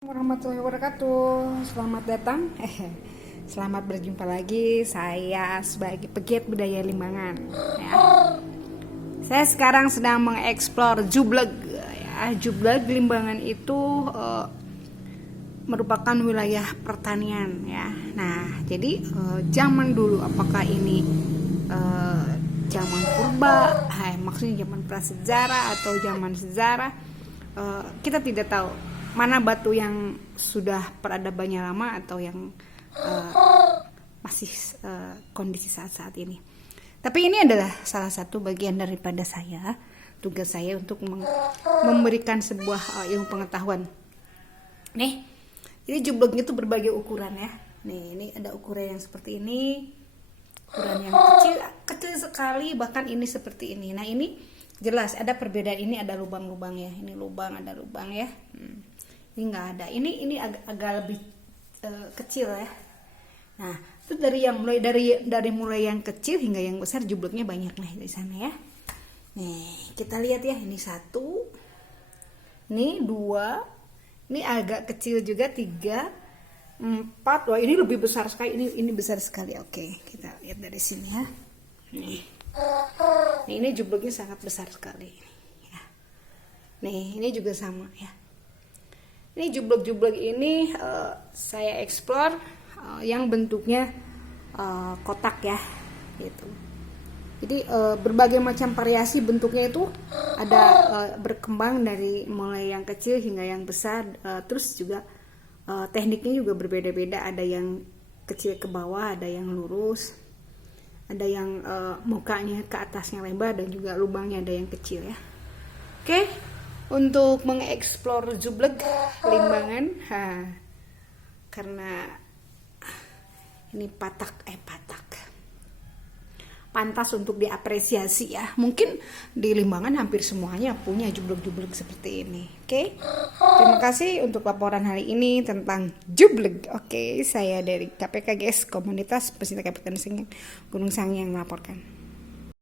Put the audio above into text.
Warahmatullahi wabarakatuh. Selamat datang. Selamat berjumpa lagi. Saya sebagai pegiat budaya Limbangan. Ya. Saya sekarang sedang mengeksplor Jubleg. Ya, Jubleg Limbangan itu merupakan wilayah pertanian. Ya. Nah, jadi zaman dulu, apakah ini zaman purba, maksudnya zaman prasejarah atau zaman sejarah, kita tidak tahu mana batu yang sudah peradabannya lama atau yang masih kondisi saat ini. Tapi ini adalah salah satu bagian daripada tugas saya untuk memberikan sebuah ilmu pengetahuan. Nih, ini jublegnya itu berbagai ukuran ya. Nih, ini ada ukuran yang seperti ini, ukuran yang kecil sekali, bahkan ini seperti ini. Nah, ini jelas ada perbedaan. Ini ada lubang-lubang ya. Ini lubang, ada lubang ya. Ini nggak ada. Ini agak lebih kecil ya. Nah, itu dari mulai yang kecil hingga yang besar, jublegnya banyak nih di sana ya. Nih, kita lihat ya. Ini 1, ini 2, ini agak kecil juga, 3, 4. Wah, ini lebih besar sekali. Ini besar sekali. Oke, kita lihat dari sini ya. Nih, ini jublegnya sangat besar sekali. Ya. Nih, ini juga sama ya. Ini jublek-jublek ini saya eksplor yang bentuknya kotak ya, gitu. Jadi berbagai macam variasi bentuknya itu ada, berkembang dari mulai yang kecil hingga yang besar. Terus juga tekniknya juga berbeda-beda. Ada yang kecil ke bawah, ada yang lurus, ada yang mukanya ke atasnya lebar, dan juga lubangnya ada yang kecil ya. Oke. Untuk mengeksplor Jubleg Limbangan, karena ini pantas untuk diapresiasi ya. Mungkin di Limbangan hampir semuanya punya jubleg-jubleg seperti ini. Oke, terima kasih untuk laporan hari ini tentang Jubleg. Oke, saya dari KPKGS Komunitas Pecinta Kabupaten Sanghyang Gunung Sanghyang melaporkan.